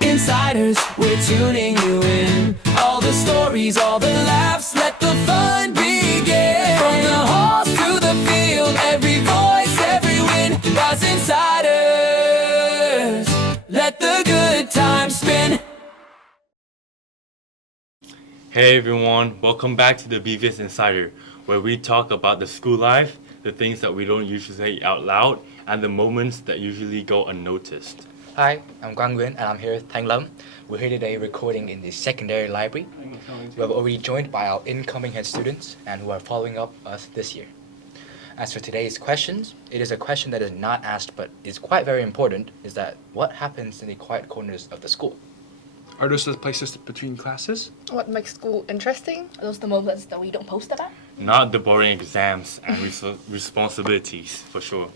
Insiders, we're tuning you in. All the stories, all the laughs, let the fun begin. From the halls to the field, every voice, every win. That's Insiders, let the good times spin. Hey everyone, welcome back to the BVIS Insider, where we talk about the school life, the things that we don't usually say out loud, and the moments that usually go unnoticed. Hi, I'm Quang Nguyen and I'm here with Thanh Lâm. We're here today recording in the secondary library. We're already joined by our incoming head students and who are following up us this year. As for today's questions, it is a question that is not asked but is quite very important, is that what happens in the quiet corners of the school? Are those the places between classes? What makes school interesting? Are those the moments that we don't post about? Not the boring exams and responsibilities, for sure.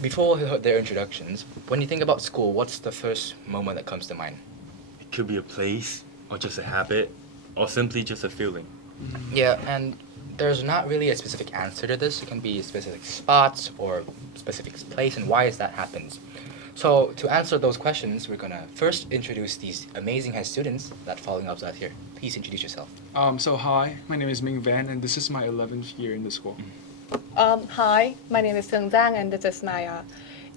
Before their introductions, when you think about school, what's the first moment that comes to mind? It could be a place, or just a habit, or simply just a feeling. Yeah, and there's not really a specific answer to this. It can be specific spots or specific place and why is that happens. So to answer those questions, we're gonna first introduce these amazing head students that following up out here. Please introduce yourself. Hi, my name is Ming Van and this is my 11th year in the school. Hi, my name is Seung Zhang and this is my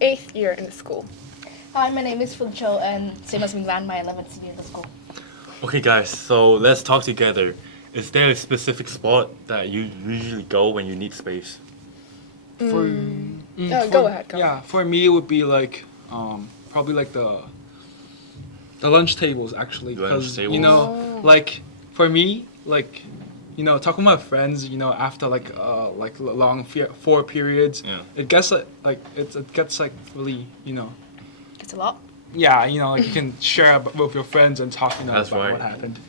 8th year in the school. Hi, my name is Phương Cho and same as Minh Lan, my 11th year in the school. Okay guys, so let's talk together. Is there a specific spot that you usually go when you need space? Go ahead. Yeah, for me it would be like probably like the lunch tables actually, Lunch you know, like for me, like you know, talking with my friends, you know, after like long 4 periods, Yeah. it gets it gets like really, you know, It's a lot. yeah, you know, like you can share with your friends and talk, you know, That's about right. what happened,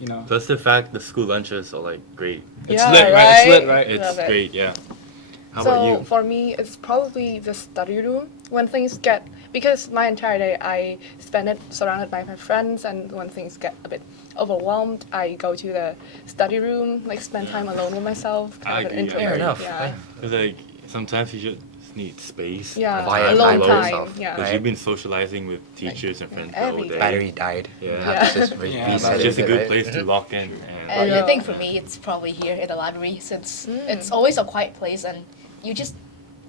you know. Plus the fact the school lunches are like great. It's Yeah, lit, right? It's lit, right? It's Love it. great, yeah. How So about you? for me, it's probably the study room. When things get, because my entire day I spend it surrounded by my friends, and when things get a bit overwhelmed, I go to the study room, like spend time alone with myself. I Kind of an agree, I introvert. Fair enough. Yeah. Because like sometimes you just need space. Yeah, and Quiet alone time by time. yourself. Yeah. Because you've been socializing with teachers and friends all Every day. Battery died. Yeah. Have to just Yeah, reset It's just a it, good right? place to Mhm. lock in. And Yeah. I think for me, it's probably here in the library since it's always a quiet place and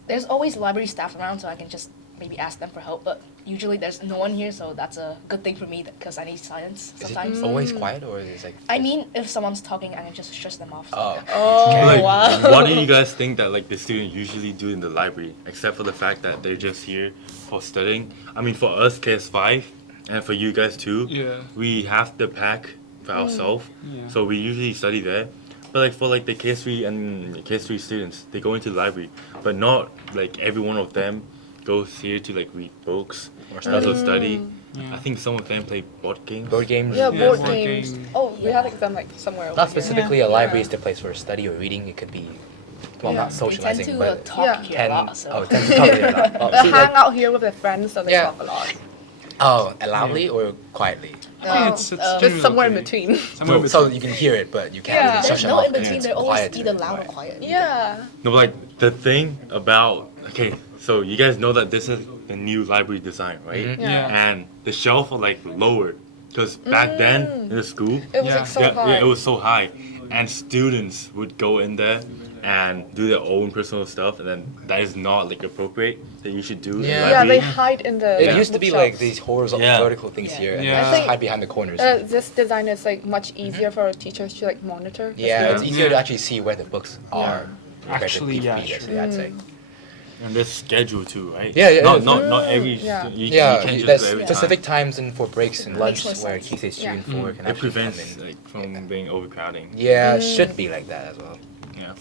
there's always library staff around so I can just maybe ask them for help. But usually there's no one here, so that's a good thing for me because I need silence Is sometimes. it always quiet or is it like? I mean, if someone's talking, I can just shush them off. So. Oh. Oh like, wow. what do you guys think that like the students usually do in the library, except for the fact that they're just here for studying? I mean, for us, KS5, and for you guys too, Yeah. we have the pack for ourselves, Yeah. so we usually study there. But like for like the KS3 and KS3 students, they go into the library, but not like every one of them goes here to like read books Or or also study. Yeah. I think some of them play board games. Board games. Yeah, Yeah, board board games. game. Oh, we have like them like somewhere. over Not here. specifically a library is the place for study or reading. It could be, well, Yeah. not They tend socializing, to but talk Yeah. here a lot. So. tend to talk here a lot. Oh, They see, hang like- out here with their friends, so they Yeah. talk a lot. oh, loudly or quietly? I think it's Just generally somewhere in okay. between. Somewhere So between. you can hear it, but you can't Yeah. really There's shut them no off. in between. It's They're always quiet either and loud or quiet. quiet. Yeah. No, but like the thing about so you guys know that this is the new library design, right? Mhm. Yeah. And the shelf are like lower, because back then in the school, It was Yeah. like so high. yeah, it was so high, and students would go in there and do their own personal stuff, and then that is not like appropriate that you should do in the Yeah. Yeah, library. they hide in the. It used to be like bookshelves. these horizontal Yeah. vertical things Yeah. here, and Yeah. then I just think, hide behind the corners. This design is like much easier for teachers to like monitor. the yeah, it's students. easier to actually see where the books are. compared to Actually, yeah, PVS, true. I'd say. And there's schedule too, right? Yeah, yeah, Not it is. not every Yeah. you Yeah, can't just there's go every specific time. times and for breaks and It lunch makes more where sense. Key Stage 3 and 4 can It actually prevents come in. like from being overcrowding. Yeah, it should be like that as well. Yeah.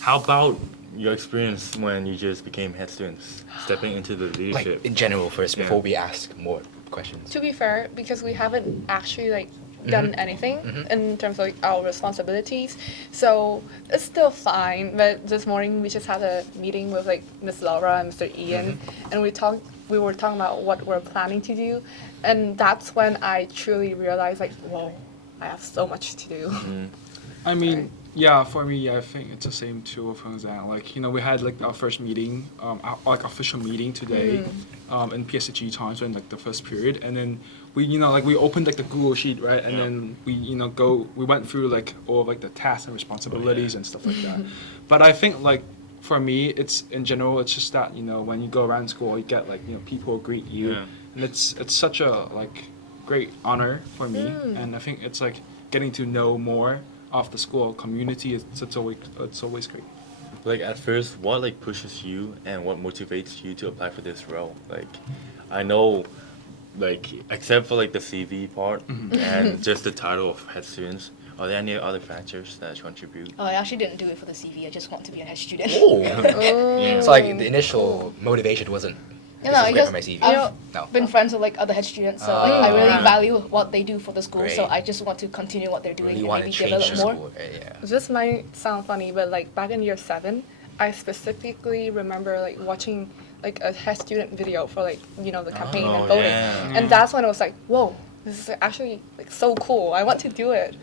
How about your experience when you just became head students, stepping into the Like leadership? in general first, Yeah. before we ask more questions. To be fair, because we haven't actually like done anything in terms of like our responsibilities, so it's still fine. But this morning we just had a meeting with like Miss Laura and Mr. Ian, and we were talking about what we're planning to do, and that's when I truly realized like, whoa, I have so much to do. I mean, Yeah, for me, I think it's the same too with Hongzhang. Like, we had like our first meeting, like official meeting today, in PSG times in like the first period, and then we, like we opened like the Google sheet, right, and then we, we went through like all of like the tasks and responsibilities and stuff like that. But I think like for me, it's in general, it's just that when you go around school, you get like people greet you, and it's such a like great honor for me, and I think it's like getting to know more of the school community it's always great. Like at first, what like pushes you and what motivates you to apply for this role? Like, I know, like except for like the CV part and just the title of head students, are there any other factors that contribute? Oh, I actually didn't do it for the CV. I just want to be a head student. So like the initial motivation wasn't. No, this is no, great for my because CV. I've No. been friends with like other head students, so like I really value what they do for the school. So Great. I just want to continue what they're doing Really and want maybe to change the develop more. school. Right? Yeah. This might sound funny, but like back in year 7, I specifically remember like watching like a head student video for like the campaign and voting, and that's when I was like, whoa, this is actually like so cool. I want to do it.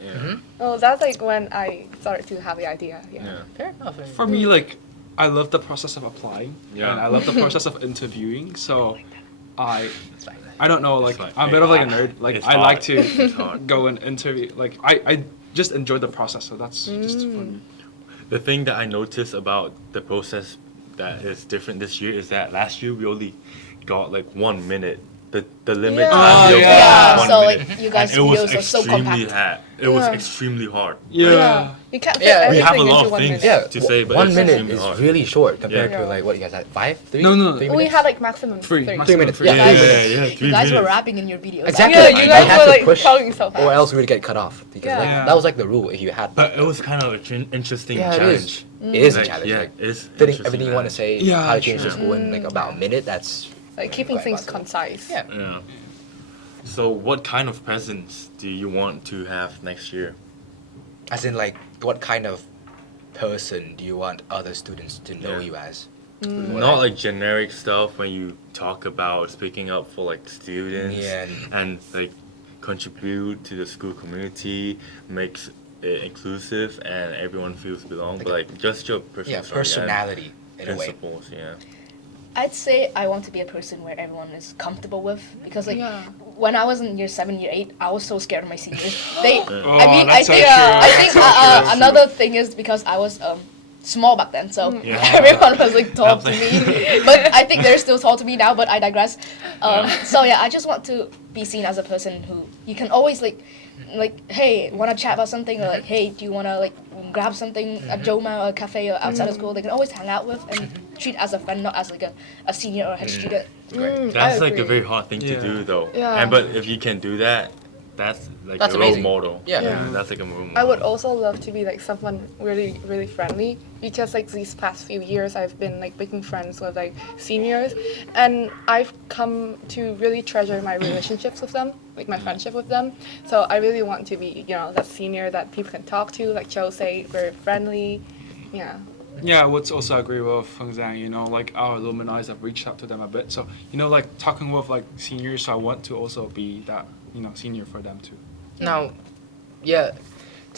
Oh, that's like when I started to have the idea. Yeah. Fair enough. For me, like I love the process of applying, Yeah. and I love the process of interviewing. So I It's fine. I don't know, like It's like, I'm a bit of like a nerd. Like it's I like hard. to It's hard. go and interview. Like I just enjoy the process. So that's just fun. The thing that I noticed about the process that is different this year is that last year we only got like 1 minute. The limit Yeah. time Oh, we only yeah. got Yeah, 1 so minute. like you guys' And it was videos are so extremely compact. It was Yeah. extremely hard. Yeah. You can't fit Yeah. We everything have a lot into of 1 things. minute. Yeah, to say, but 1 it's minute extremely is hard. really short compared Yeah. to like what you guys had 5, 3. No, no. 3 We minutes? had like maximum 3 3. maximum minutes. 3. Yeah, Yeah, yeah, yeah, You 3 guys were minutes. rapping in your videos. Exactly. Yeah, you I guys had were to like push, talking so fast. or else we would get cut off because Yeah. like that was like the rule if you had. But it was kind of an interesting yeah, challenge. it is a Like, challenge. yeah, like, it is fitting interesting everything you want to challenge. say, Yeah, how to change the true. school in like about a minute. That's Like keeping quite things possible. concise. Yeah. Yeah. So what kind of presents do you want to have next year? As in like what kind of person do you want other students to know Yeah. you as? Not like generic stuff when you talk about speaking up for like students Yeah. and like contribute to the school community, makes it inclusive and everyone feels belong. Like But like just your personal Yeah, story and personality in a way. principles. Yeah. I'd say I want to be a person where everyone is comfortable with because like Yeah. when I was in year 7, year 8, I was so scared of my seniors. They, Oh, I mean, I that's so think true. I think That's so true. another thing is because I was small back then, so Yeah. everyone was like tall to That's me. But I think they're still tall to me now. But I digress. So yeah, I just want to be seen as a person who you can always like, hey, want to chat about something, or like, hey, do you want to like grab something at Joma or a cafe or outside of school? They can always hang out with and treat as a friend, not as like a senior or a head student. That's I like a agree. very hard thing Yeah. to do though. Yeah. And but if you can do that, that's like That's a role amazing. model. Yeah. Yeah. That's like a role model. I would also love to be like someone really, really friendly because like these past few years I've been like making friends with like seniors, and I've come to really treasure my relationships with them, like my friendship with them. So I really want to be that senior that people can talk to, like Cho say, very friendly. Yeah. Yeah, I would also agree with Feng Zhang, like our alumni have reached out to them a bit. So, like talking with like seniors, so I want to also be that, senior for them too. Now, yeah,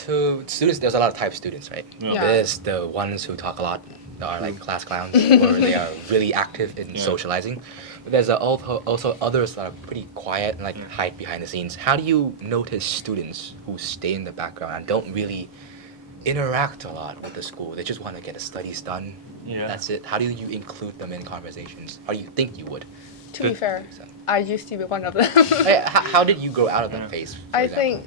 to students, there's a lot of type of students, right? Yeah. There's the ones who talk a lot, that are like class clowns, or they are really active in Yeah. socializing. But there's also others that are pretty quiet and like hide behind the scenes. How do you notice students who stay in the background and don't really interact a lot with the school? They just want to get the studies done. Yeah. That's it. How do you include them in conversations? How do you think you would? To be fair, I used to be one of them. How did you grow out of that phase? for I example? think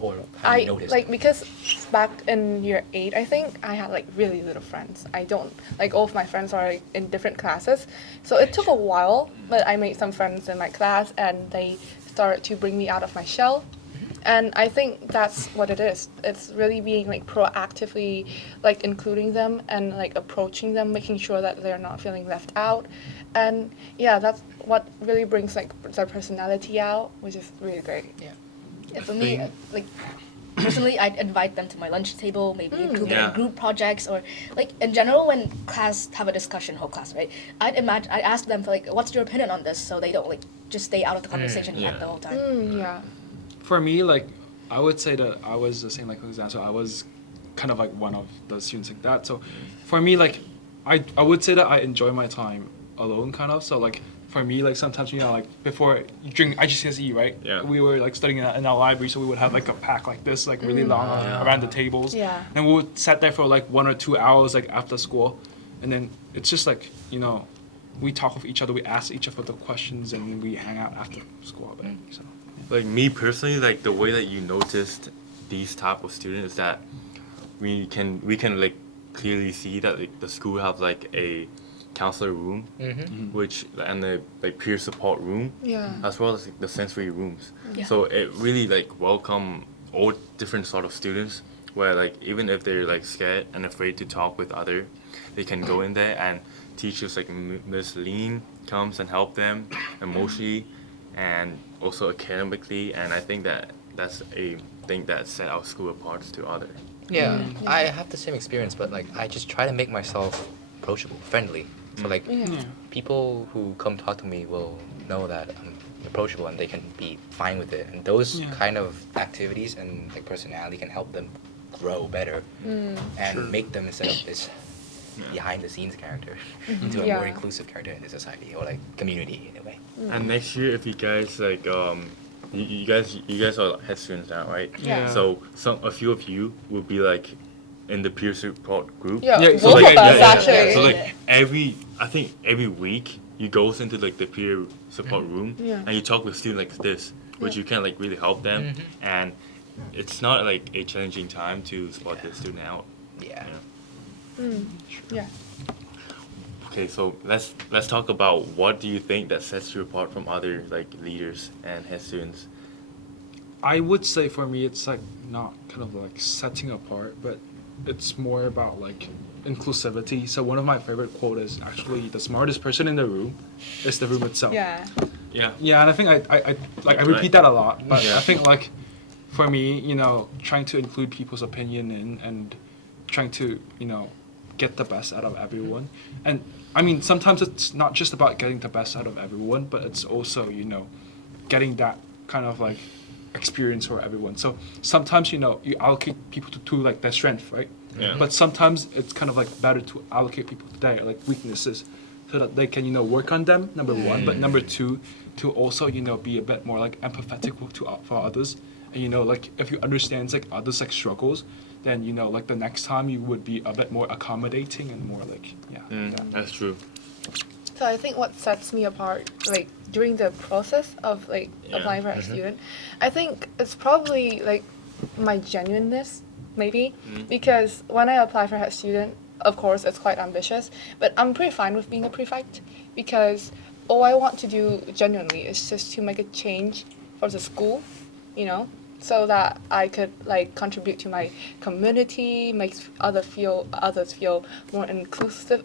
Or how do you notice? because back in year 8, I think I had like really little friends. I don't like all of my friends are like, in different classes, so it took a while. But I made some friends in my class, and they started to bring me out of my shell. And I think that's what it is. It's really being like proactively like including them and like approaching them, making sure that they're not feeling left out. And yeah, that's what really brings like their personality out, which is really great. Yeah, for me, like personally, I'd invite them to my lunch table, maybe include them Yeah. in group projects, or like in general when class have a discussion, whole class, right? I'd ask them for like, what's your opinion on this, so they don't like just stay out of the conversation yeah. at the whole time. Yeah. For me, like, I would say that I was the same like Feng Zhang. So I was kind of like one of the students like that. So for me, like I would say that I enjoy my time alone, kind of. So like for me, like sometimes like before during IGCSE, right? Yeah. We were like studying in our library, so we would have like a pack like this, like really long around the tables. Yeah. And we would sit there for like 1 or 2 hours, like after school, and then it's just like we talk with each other, we ask each other the questions, and then we hang out after school. But, so. Like me personally, like the way that you noticed these type of students is that we can like clearly see that like, the school have like a counselor room, which and the like peer support room, Yeah. as well as like, the sensory rooms. Yeah. So it really like welcome all different sort of students, where like even if they're like scared and afraid to talk with other, they can go in there and teachers like Miss Lean comes and help them emotionally and also academically, and I think that that's a thing that set our school apart to other. Yeah, I have the same experience, but like I just try to make myself approachable, friendly. So like people who come talk to me will know that I'm approachable and they can be fine with it. And those kind of activities and like personality can help them grow better and make them instead of this behind the scenes character into a more inclusive character in the society or like community in a way. And next year, if you guys like you guys are head students now, right? Yeah. So a few of you will be like in the peer support group. Yeah, Yeah, both so of like- us yeah, actually. So like I think every week you goes into like the peer support room and you talk with students like this, which you can like really help them, and it's not like a challenging time to spot the student out. Yeah. Yeah. Okay, so let's talk about what do you think that sets you apart from other like leaders and head students. I would say for me, it's like not kind of like setting apart, but it's more about like inclusivity. So one of my favorite quotes is actually the smartest person in the room is the room itself. Yeah. Yeah. Yeah, and I think I repeat that a lot, but Yeah. I think like for me, trying to include people's opinion and trying to, get the best out of everyone. And I mean, sometimes it's not just about getting the best out of everyone, but it's also, getting that kind of like experience for everyone. So sometimes, you allocate people to like their strength, right? Yeah. But sometimes it's kind of like better to allocate people to their like weaknesses so that they can, work on them, number one, but number two, to also, be a bit more like empathetic for others. And, like if you understand like others like struggles, then, like the next time you would be a bit more accommodating and more like, That's true. So I think what sets me apart, like during the process of like applying for a student, I think it's probably like my genuineness, maybe, because when I apply for a student, of course it's quite ambitious, but I'm pretty fine with being a prefect because all I want to do genuinely is just to make a change for the school, so that I could like contribute to my community, make others feel more inclusive,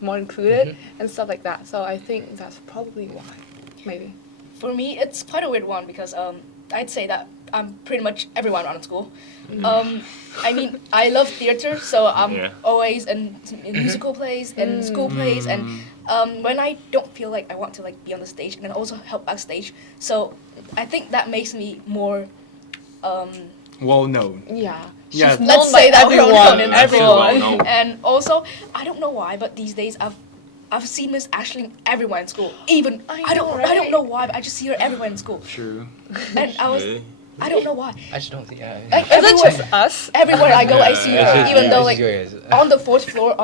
more included and stuff like that. So I think that's probably why, maybe. For me, it's quite a weird one because I'd say that I'm pretty much everyone around school. I mean, I love theater, so I'm always in musical plays and school plays, and when I don't feel like I want to like be on the stage, and then also help backstage. So I think that makes me more. well known. Yeah. Yeah. She's Let's known by say that we're everyone. known in everyone. Everyone. And also, I don't know why, but these days I've seen Miss Ashley everywhere in school. Even I don't right? know why, but I just see her everywhere in school. True. And I was Really? I don't know why. I just don't think. Like, Is it everywhere, just us? everywhere I go, I see Yeah, her. it's Even though it's like just you guys. on the fourth floor,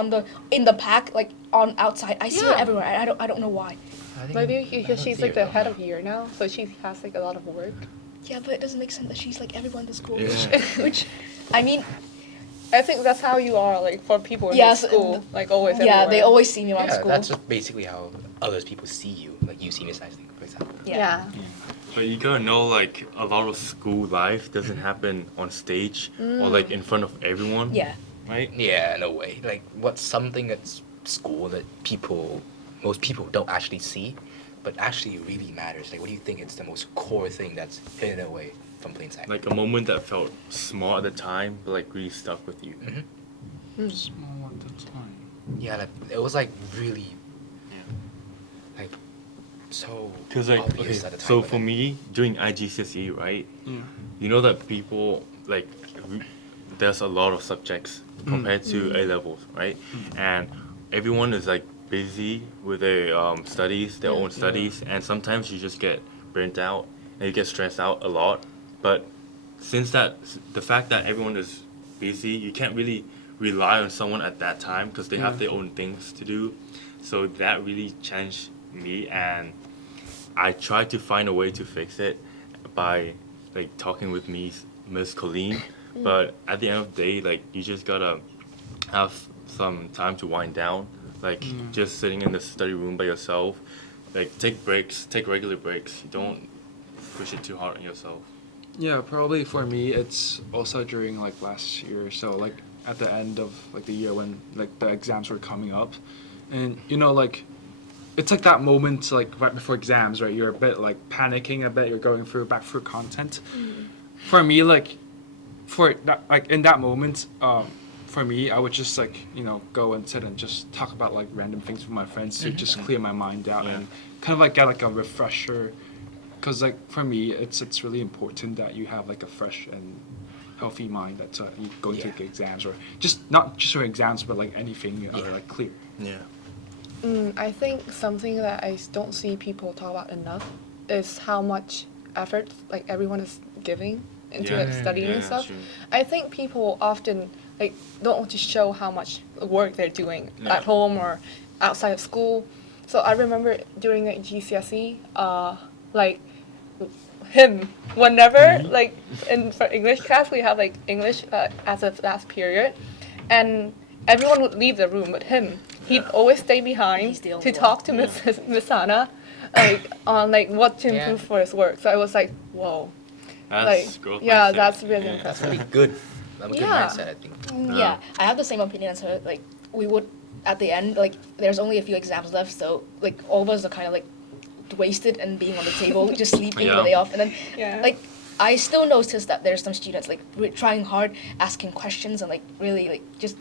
in the pack, like on outside, I see her Yeah. everywhere. I don't know why. I think Maybe I because don't she's see like the it. head of year now, so she has like a lot of work. Yeah, but it doesn't make sense that she's like everyone in the school. Yeah. Which, I mean, I think that's how you are, like for people in Yes, the school, like always. yeah, everywhere. they always see me around Yeah, school. that's just basically how other people see you. Like you see Miss Ashley, for example. Yeah. But you gotta know, like, a lot of school life doesn't happen on stage or like in front of everyone. Yeah. Right? Yeah, no way. Like what's something at school that most people don't actually see, but actually really matters. Like what do you think it's the most core thing that's hidden away from plain sight? Like a moment that felt small at the time, but like really stuck with you. Small at the time. Yeah, like it was like really Yeah. like so Cause like, obvious okay, at the time. so but for then- me, during IGCSE, right? Yeah. You know that people like there's a lot of subjects compared to A levels, right? And everyone is like busy with their studies, their own studies, and sometimes you just get burnt out and you get stressed out a lot. But since the fact that everyone is busy, you can't really rely on someone at that time because they have their own things to do. So that really changed me, and I tried to find a way to fix it by like talking with Miss Colleen. But at the end of the day, like you just gotta have some time to wind down, like just sitting in the study room by yourself. Like take breaks, take regular breaks. Don't push it too hard on yourself. Yeah, probably for me, it's also during like last year. So like at the end of like the year when like the exams were coming up, and like it's like that moment like right before exams, right? You're a bit like panicking a bit. You're going back through content. For me, like for that like in that moment, for me, I would just like go and sit and just talk about like random things with my friends to just clear my mind out and kind of like get like a refresher. Because like for me, it's really important that you have like a fresh and healthy mind that you go into the exams or just not just for exams but like anything are like clear. Yeah. I think something that I don't see people talk about enough is how much effort like everyone is giving into like studying and stuff. True. I think people often like don't want to show how much work they're doing at home or outside of school. So I remember during like GCSE, like him whenever like for English class we have like English as a last period, and everyone would leave the room, but he'd always stay behind He's the only to one. talk to Miss Anna, like on like what to improve for his work. So I was like, whoa, That's like growth yeah, mindset. that's really Yeah. That's impressive. really good. A good Yeah. mindset, I think. Yeah, I have the same opinion as her. Like, we would, at the end, like, there's only a few exams left, so, like, all of us are kind of, like, wasted and being on the table, just sleeping the day off. And then, Yeah. like, I still notice that there's some students, like, trying hard, asking questions, and, like, really, like, just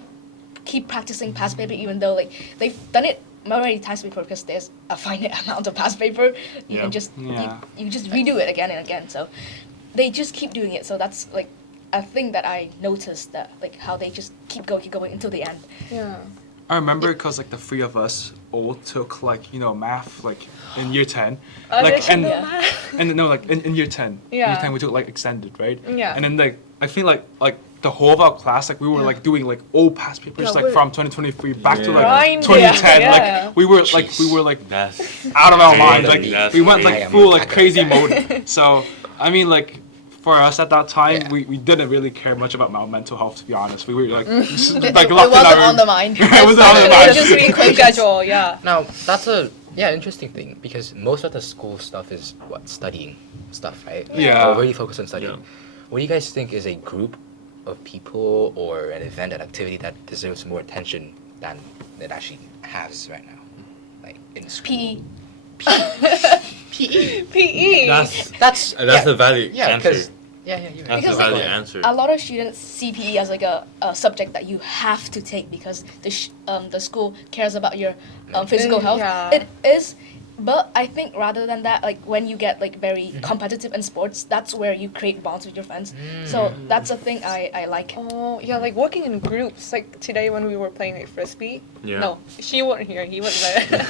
keep practicing past paper, even though, like, they've done it many times before because there's a finite amount of past paper. You can just, you just redo it again and again. So they just keep doing it. So that's, like, a thing that I noticed, that like how they just keep going until the end. Yeah. I remember because like the three of us all took like math like in year 10, Oh, like did you and do Yeah. math? and no like in year 10, Yeah. year 10 we took like extended, right? Yeah. And then like I feel like the whole of our class like we were like doing like all past papers Yeah, like we're- from 2023 back to like Grind, 2010. yeah. Like we were like That's out of our Yeah, minds. that's Like we went like crazy. full like crazy mode. So I mean like for us at that time, Yeah. we didn't really care much about our mental health. To be honest, we were like just, It, like it locked in our wasn't room. on the mind. It wasn't on the It mind. was just really quick schedule, yeah. Now, that's a interesting thing because most of the school stuff is studying stuff, right? Yeah. Or really focused on studying. Yeah. What do you guys think is a group of people or an event, an activity that deserves more attention than it actually has right now? Like in school. PE. PE. That's a valid yeah, answer. because you're That's right. a Because, valid like, answer. A lot of students see PE as like a subject that you have to take because the school cares about your physical health. Yeah. It is, but I think rather than that, like when you get like very competitive in sports, that's where you create bonds with your friends. So that's a thing I like. Oh, yeah, like working in groups. Like today when we were playing like frisbee. Yeah. No, she wasn't here. He was there.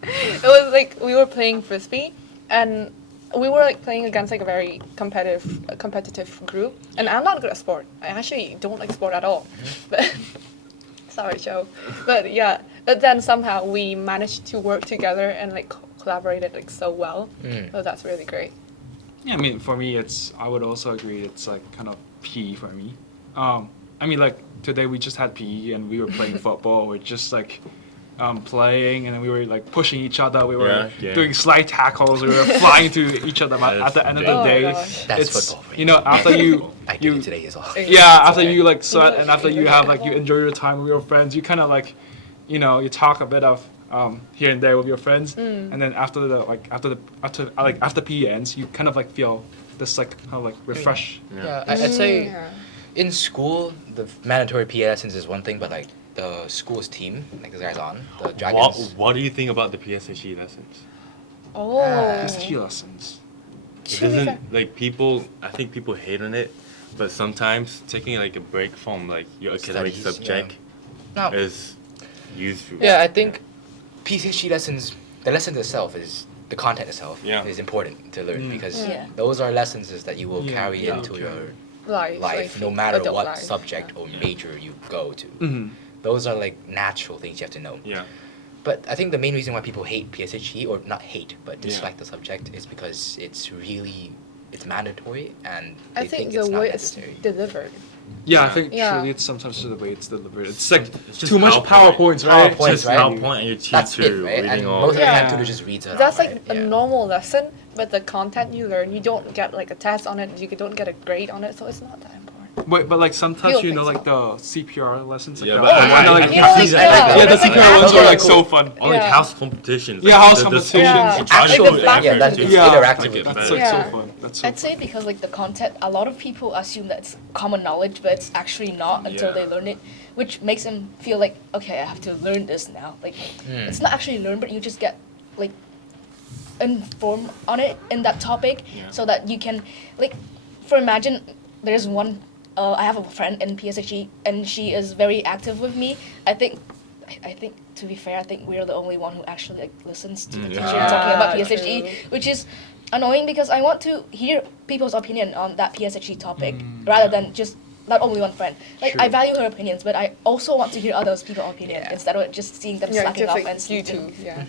It was like we were playing frisbee, and we were like playing against like a very competitive group. And I'm not good at sport. I actually don't like sport at all. But sorry, Joe. But yeah, but then somehow we managed to work together and like collaborated like so well. So that's really great. Yeah, I mean, for me, I would also agree. It's like kind of PE for me. I mean, like today we just had PE and we were playing football. We're just like playing, and then we were like pushing each other. We were Yeah. doing slide tackles. We were flying to each other. But at the end of the Oh my day, gosh. That's it's football for you. after you I did you it today as well. yeah after you like Yeah. sweat and after you have like you enjoy your time with your friends, you kind of like you talk a bit of here and there with your friends, and then after PE ends, you kind of like feel this like kind of like refresh. Yeah, I'd say Yeah. in school the mandatory PE lessons is one thing, but like the school's team, like the guys on the Dragons. What do you think about the PSHE lessons? Oh. SG lessons. It doesn't like people. I think people hate on it, but sometimes taking like a break from like your academic Studies, subject Now, is useful. yeah, I think PCHE lessons, the lesson itself is the content itself Yeah. is important to learn because Yeah. those are lessons that you will Yeah, carry yeah. into your Life, life, no like, matter adult what life. subject or major you go to. Mhm. Those are like natural things you have to know. Yeah. But I think the main reason why people hate PSHE, or not hate, but Yeah. dislike the subject, is because it's mandatory and I they think it's the not way it's necessary. delivered. Yeah, I Yeah. think Yeah. truly it's sometimes the way it's delivered. It's like It's just too much PowerPoint. PowerPoints, right? PowerPoint, Just right? PowerPoint and your teacher That's it, right? reading And all. most of the Yeah. time, tutor just reads it That's off, like right? a Yeah. normal lesson, but the content you learn, you don't get like a test on it, you don't get a grade on it, so it's not that important. But like sometimes People you know think like the CPR lessons like Yeah, that. but I know, like, I You know, see like, that. yeah, the that's like CPR ones are like actual- so fun. Or like Yeah. house competitions. Yeah, like house the competitions. school tries to Actual, put black- yeah, effort that's to it's Yeah. interactive make with it That's people. like Yeah. so fun. That's so I'd say fun. because like the content, a lot of people assume that it's common knowledge, but it's actually not until Yeah. they learn it, which makes them feel like, okay, I have to learn this now. Like, it's not actually learn, but you just get like informed on it in that topic, Yeah. so that you can like, for imagine there's one. I have a friend in PSHE, and she is very active with me. I think to be fair, I think we're the only one who actually like listens to the Mm, teacher yeah. talking about Yeah, PSHE, true. which is annoying because I want to hear people's opinion on that PSHE topic rather than just not only one friend. Like I True. value her opinions, but I also want to hear others people's opinion Yeah. instead of just seeing them Yeah, slacking just off like and you sleeping. too, yeah.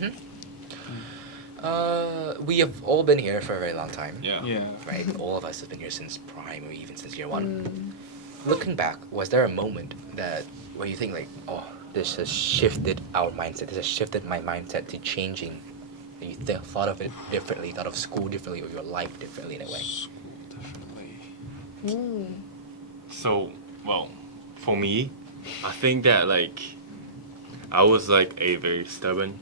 We have all been here for a very long time. Yeah. Yeah. Right? All of us have been here since prime or even since year one. Looking back, was there a moment that where you think like, oh, this has shifted our mindset, this has shifted my mindset to changing, that you thought of it differently, thought of school differently, or your life differently in a way? Definitely. So, well, for me, I think that like I was like a very stubborn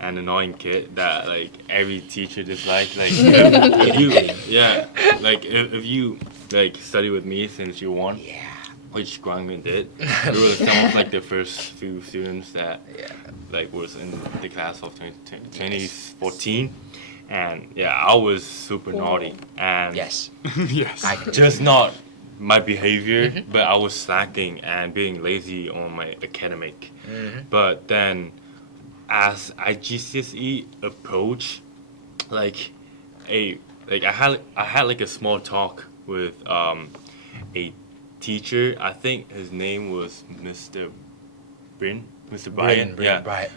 and annoying kid that like every teacher disliked. Like if you, yeah, like if you like study with me since year one, Yeah. which Guangmin did, we were some of like the first few students that Yeah. like was in the class of 2014, and yeah, I was super naughty and Yes. Yes. I agree. just not my behavior, but I was slacking and being lazy on my academic. But then, as I GCSE approach, like I had like a small talk with a teacher. I think his name was Mr. Mr. Brian. Brian, Yeah. Brian.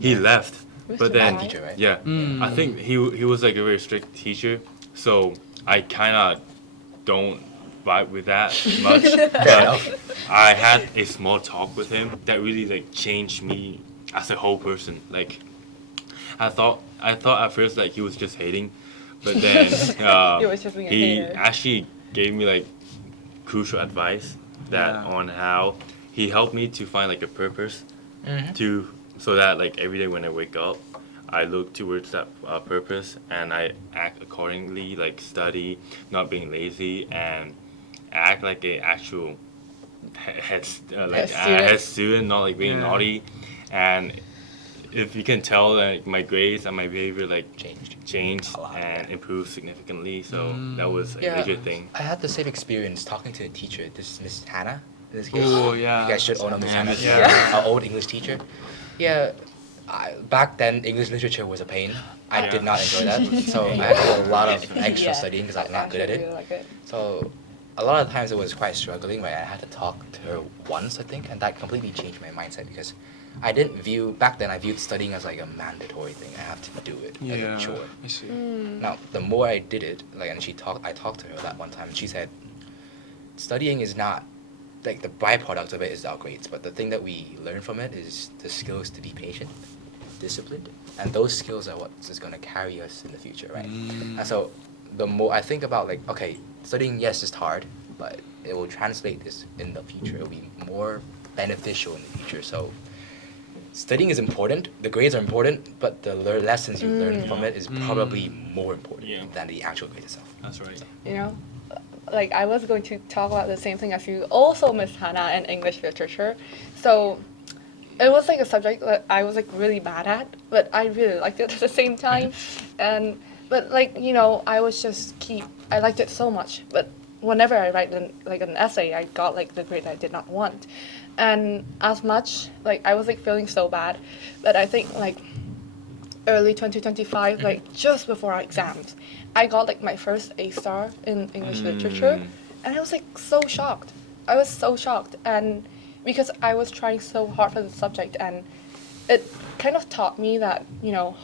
He left, but Mr. then Math teacher, right? yeah, I think he was like a very strict teacher, so I kind of don't vibe with that much. But I had a small talk with him that really like changed me as a whole person. Like I thought at first like he was just hating, but then He was just being a he hater. actually gave me like crucial advice that Yeah. on how he helped me to find like a purpose Mhm. to so that like every day when I wake up, I look towards that purpose and I act accordingly, like study, not being lazy, and act like a actual head student, not like being Yeah. naughty. And if you can tell, like my grades and my behavior like changed A lot, and yeah. improved significantly. So that was a Yeah. major thing. I had the same experience talking to a teacher, this Miss Hannah, in this case. Oh, yeah. You guys should all know Miss Yeah, Hannah. Miss Hannah. Our old English teacher. Yeah, back then English literature was a pain. I Yeah. did not enjoy that, so I had to do a lot of extra Yeah. studying because I'm not good at Actually it. really like it. So a lot of times it was quite struggling, right? I had to talk to her once, I think, and that completely changed my mindset because I didn't view, back then I viewed studying as like a mandatory thing. I have to do it as Yeah. a chore. I see. Now, the more I did it, like, and I talked to her that one time, and she said, studying is not, like, the byproduct of it is our grades, but the thing that we learn from it is the skills to be patient, disciplined, and those skills are what is going to carry us in the future, right? And so, the more I think about, like, okay, studying, yes, is hard, but it will translate this in the future. It will be more beneficial in the future. So, studying is important, the grades are important, but the lessons you learn from it is probably more important Yeah. than the actual grade itself. That's right. You know, like I was going to talk about the same thing as you. Also, Miss Hannah in English literature. So it was like a subject that I was like really bad at, but I really liked it at the same time. But like I was just I liked it so much. But whenever I write an essay, I got like the grade I did not want. And as much like I was like feeling so bad, but I think like early 2025, like just before our exams, I got like my first A star in English literature, and I was like so shocked. I was so shocked, and because I was trying so hard for the subject, and it kind of taught me that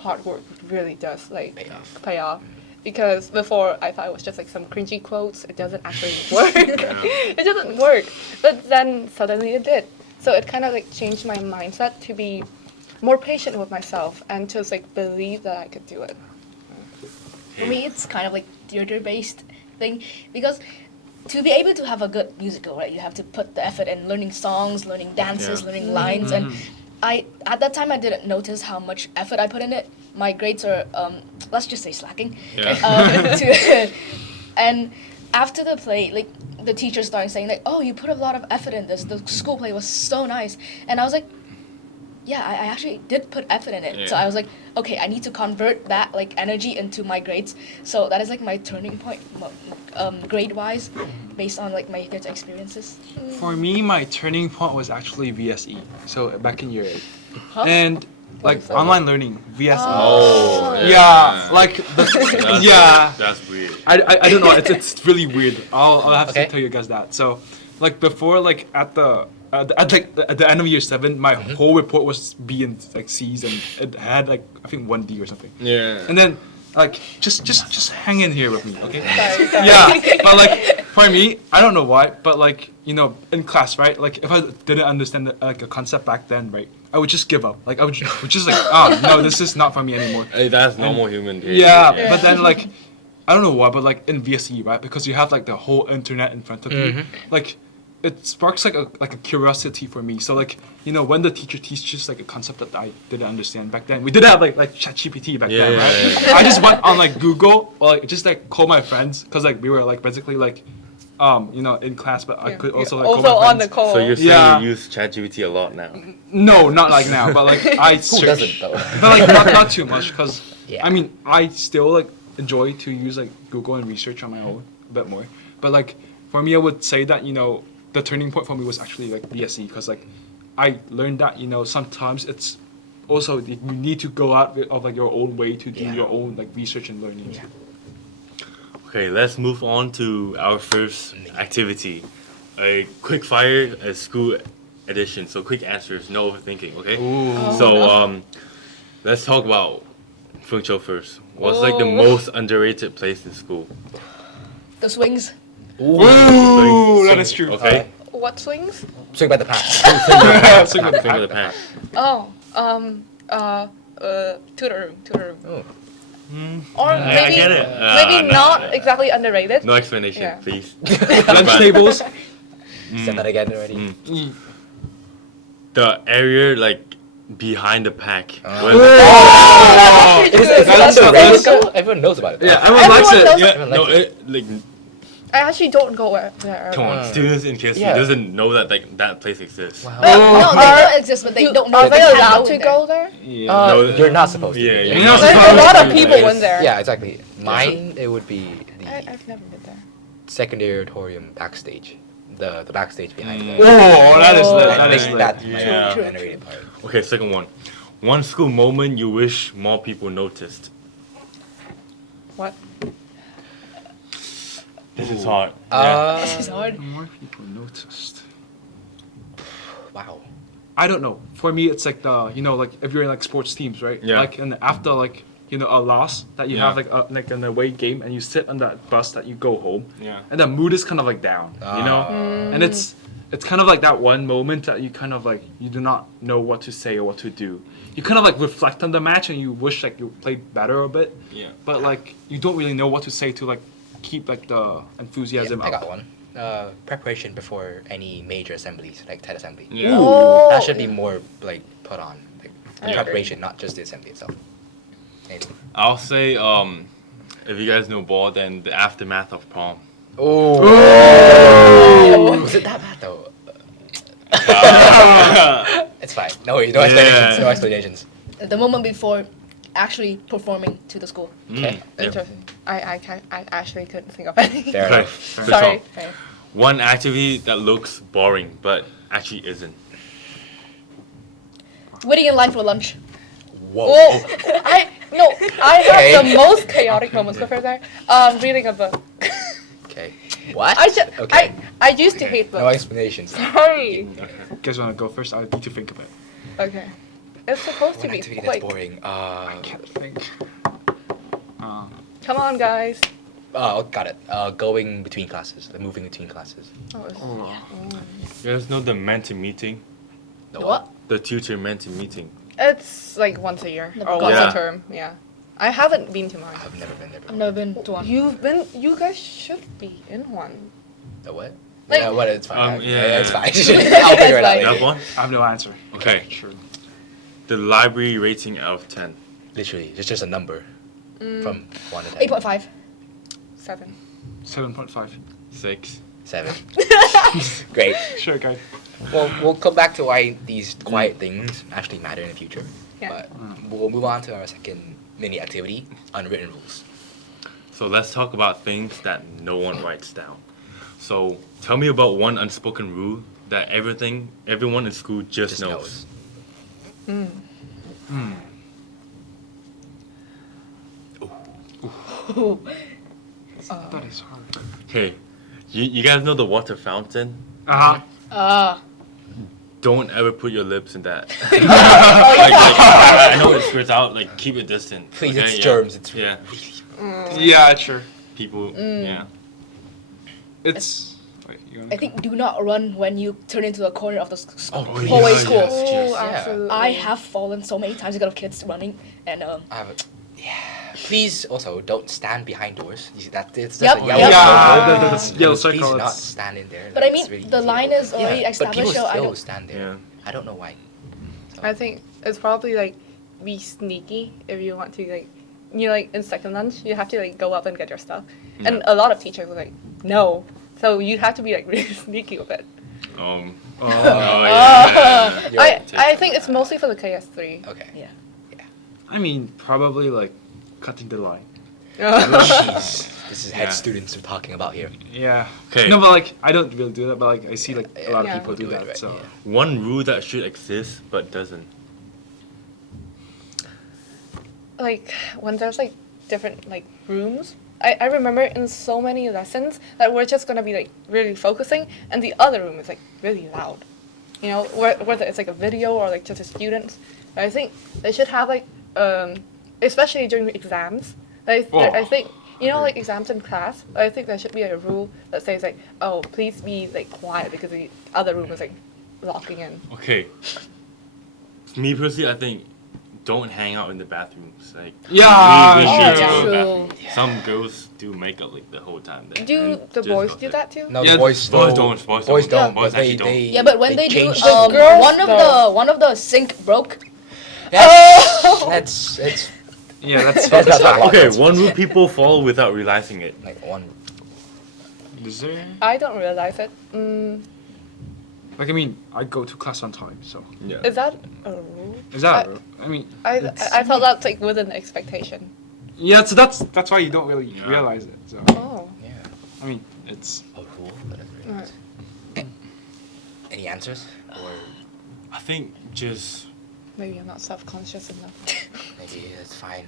hard work really does like pay off. Because before I thought it was just like some cringy quotes. It doesn't actually work. It doesn't work. But then suddenly it did. So it kind of like changed my mindset to be more patient with myself and just like believe that I could do it. For me, it's kind of like theater-based thing because to be able to have a good musical, right, you have to put the effort in learning songs, learning dances, learning lines, and at that time I didn't notice how much effort I put in it. My grades are let's just say slacking. And after the play, like the teacher started saying like, oh, you put a lot of effort in this. The school play was so nice, and I was like, yeah, I actually did put effort in it. Yeah. So I was like, okay, I need to convert that like energy into my grades. So that is like my turning point, grade-wise, based on like my theater experiences. For me, my turning point was actually VSE. So back in year 8. Huh? And like is that? online learning, VSE. Oh, Yeah, like That's weird. I don't know. It's really weird. I'll have Okay. to tell you guys that. So, like before, like at the end of year 7, my whole report was B and like C's, and it had like I think 1 D or something. Yeah. And then like just hang in here with me, okay? Sorry. Yeah, but like for me, I don't know why, but like in class, right? Like if I didn't understand like a concept back then, right? I would just give up. Like I would just like, oh no, this is not for me anymore. Hey, that's normal human behavior. Yeah, but then like, I don't know why, but like in VSE, right? Because you have like the whole internet in front of you, like it sparks like a curiosity for me. So like when the teacher teaches like a concept that I didn't understand back then, we did have like ChatGPT back then, right? I just went on like Google or like just like call my friends because like we were like basically like in class, but I could also like also call my on friends. the call. So you're saying Yeah. you use ChatGPT a lot now? No, not like now, but like I Who search. doesn't though? But like not too much because Yeah. I mean I still like enjoy to use like Google and research on my own a bit more. But like for me, I would say that the turning point for me was actually like BSE because like I learned that sometimes it's also you need to go out of like your own way to do your own like research and learning. Yeah. Okay, let's move on to our first activity. A quick fire, a school edition. So quick answers, no overthinking, okay? So let's talk about Feng Chou first. What's like the most underrated place in school? The swings. Ooh, that is true. Okay? What swings? Swing by the pack. Swing with the Finger of the pack. Oh, tutor room. Oh. Or I maybe get it. maybe not exactly underrated. No explanation, Yeah. please. Lunch tables. Said that again already. The area like behind the pack. Oh. Where- It's That's- underrated that's- though. Everyone knows about it. Yeah, everyone likes Everyone it. knows Yeah. Everyone No, likes it. like I actually don't go there. come on, students in KSP Yeah. doesn't know that like that place exists. Wow. No, they don't exist, but they don't know. Are they they can allowed in to there. go there? Yeah. No, You're not supposed to. Yeah, be. yeah. You're not There's a supposed lot to of be people there. in there. Yeah, exactly. Mine, it would be the I've never been there. secondary auditorium backstage. The backstage behind Oh, there. that is lit. I That is think lit. that's Yeah. my underrated part. Okay, second one. One school moment you wish more people noticed. What? This is hard. This is hard. More people noticed. Wow. I don't know. For me, it's like like if you're in like sports teams, right? Yeah. Like and after like a loss that you Yeah. have like an away game and you sit on that bus that you go home. Yeah. And the mood is kind of like down, and it's kind of like that one moment that you kind of like you do not know what to say or what to do. You kind of like reflect on the match and you wish like you played better a bit, Yeah. but like you don't really know what to say to like keep like the enthusiasm I up. got one. Preparation before any major assemblies, like TED assembly. Yeah. Oh, That should be more like put on. Like, Yeah. preparation, not just the assembly itself. Anything. I'll say if you guys know ball, then the aftermath of prom. Oh. Was it that bad though? It's fine. No explanations. Yeah. No explanations. The moment before actually performing to the school. Okay. Yeah. Interesting. I actually couldn't think of any. Fair Okay. enough. Good Sorry. song. Okay. One activity that looks boring but actually isn't. Waiting in line for lunch. Whoa. Well, I Okay. have the most chaotic moments over there. Reading a book. Okay. What? I I used to hate No books. explanations. Sorry. You guys want to go first? I need to think of it. Okay. It's supposed to One be activity quick. that's boring. I can't think. Come on, guys. Oh, got it. Going between classes, like moving between classes. Oh, it's- You guys know the mentor meeting? The What? The tutor mentor meeting. It's like once a year The or once Yeah. a term. Yeah. I haven't been to mine. I've never been there I've before. never been to one. You guys should be in one. The what? Like- yeah, what? It's fine. Yeah, it's yeah. fine. I'll figure it out It's You later. have one? I have no answer. Okay. Sure. The library rating out of 10. Literally, it's just a number from 1 to 10. 8.5. 7. 7.5. 6. 7. Great. Sure, guys. Well, we'll come back to why these quiet things actually matter in the future. Yeah. But we'll move on to our second mini activity, unwritten rules. So let's talk about things that no one writes down. So tell me about one unspoken rule that everyone in school just knows. That is hard. Okay, you guys know the water fountain? Uh huh. Don't ever put your lips in that. I know it squirts out. Like keep it distant. Please, okay? it's Yeah. germs. It's Yeah. Yeah, sure. People. Yeah. It's. Wait, you wanna I think do not run when you turn into the corner of the Oh, hallway yeah, school. yes, yes. Oh, absolutely. I have fallen so many times because of kids running, and I have yeah. Please also don't stand behind doors. You see that it's Yep, a yep. yellow Yeah, circle. that's yellow Please circle. do not It's, stand in there. But I It's mean, really the easy. line is already But established, people so I still don't. stand there. Yeah. I don't know why. I think it's probably like be sneaky if you want to like like in second lunch you have to like go up and get your stuff. And a lot of teachers are like, no. So you have to be like really sneaky with it. Oh Oh, yeah. You're I think it's mostly for the KS3. Okay. Yeah. I mean, probably like cutting the line. Jeez, this is head Yeah. students we're talking about here. Yeah. Okay. No, but like I don't really do that, but like I see like a lot of Yeah. people do Do it, that. right, So yeah. One rule that should exist but doesn't. Like when there's like different like rooms. I remember in so many lessons that we're just gonna be like really focusing and the other room is like really loud. You know, whether it's like a video or like just a student. I think they should have like especially during exams. I think like exams in class. I think there should be a rule that says like, oh, please be like quiet because the other room is like locking in. Okay. Me personally, I think don't hang out in the bathrooms. Like Yeah, we sure. should go to the True. bathroom. Some girls do makeup like the whole time. There, Do and the just boys go do there. that too? No, Yeah, the boys boys don't. don't, boys Boys don't. don't. Boys but actually don't. Yeah, but when they do, changed girls one of though. one of the sink broke. That's it's yeah, that's That's not fact. wrong. Okay, one rule people follow without realizing it. like one. Is there? I don't realize it. Like I mean, I go to class on time, so Yeah. Is that a rule? is that? I mean, I it's- thought that's like within expectation. yeah. So that's why you don't really Yeah. realize it. So Oh. Yeah. I mean, it's A rule. But I Right. Any answers? Or I think just Maybe I'm not self-conscious enough. maybe it's fine.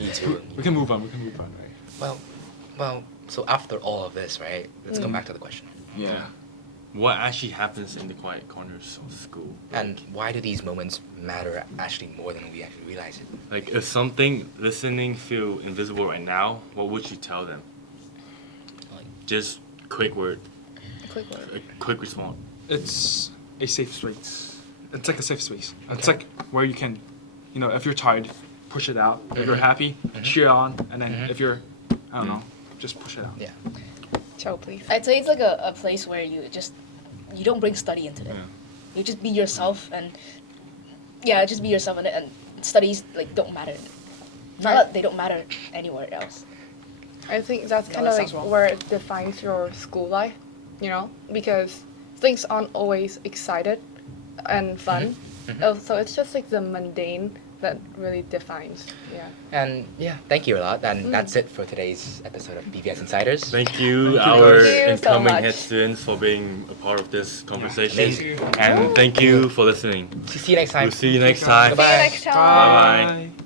Me too. we can move on. We can move on, right? Well. So after all of this, right? Let's come back to the question. Yeah. what actually happens in the quiet corners of school. And why do these moments matter actually more than we actually realize it? Like if something listening feel invisible right now, what would you tell them? Like, Just quick word, Quick word. a quick response. It's a safe space. It's like a safe space. It's like where you can, if you're tired, push it out. If you're happy, cheer on. And then if you're, I don't know, just push it out. yeah. Ciao, please. I'd say it's like a place where you don't bring study into it. Yeah. You just be yourself and just be yourself in it, and studies like don't matter. Not that they don't matter anywhere else. I think that's No, kind that of sounds like wrong. where it defines your school life, because things aren't always excited and fun. So it's just like the mundane that really defines. Yeah. And yeah, thank you a lot. And that's it for today's episode of BVS Insiders. Thank you, Thank you, our guys. Thank you so incoming much. head students, for being a part of this conversation. Amazing. And thank you for listening. See you next time. We'll see you next time. Bye-bye. See you next time. Bye-bye. Bye.